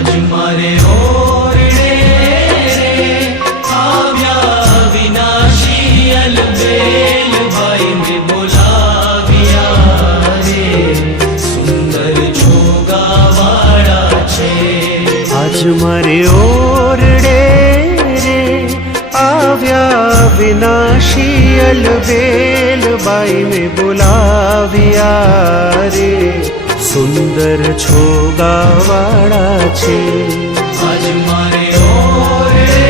आज मारे ओरडे रे આવ્યા વિનાશી અલબેલ ભાઈ ને બોલાવ્યા રે સુંદર છોગાવાળા છે આજ મારે ઓરડે રે આવ્યા વિનાશી અલબેલ બાઈ ને બોલાવ્યા રે સુંદર છોગાવાળા છે आज मारे ओरडे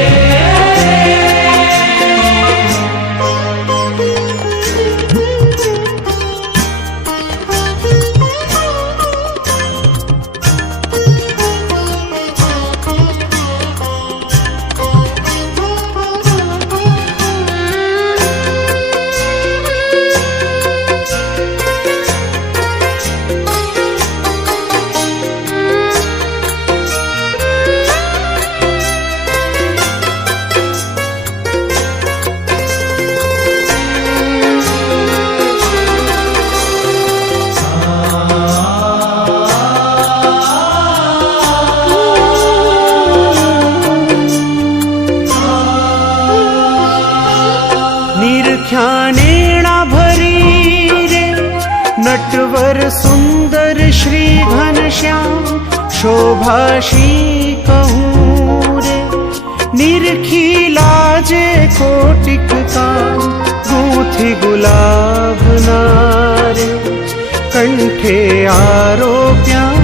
નિરખ્યાનેણા ભરી રે નટવર સુંદર શ્રી ઘનશ્યામ શોભાશી કહું રે નિરખી લાજે કોટિક કામ ગૂંથી ગુલાબના રે કંઠે આરોપ્યા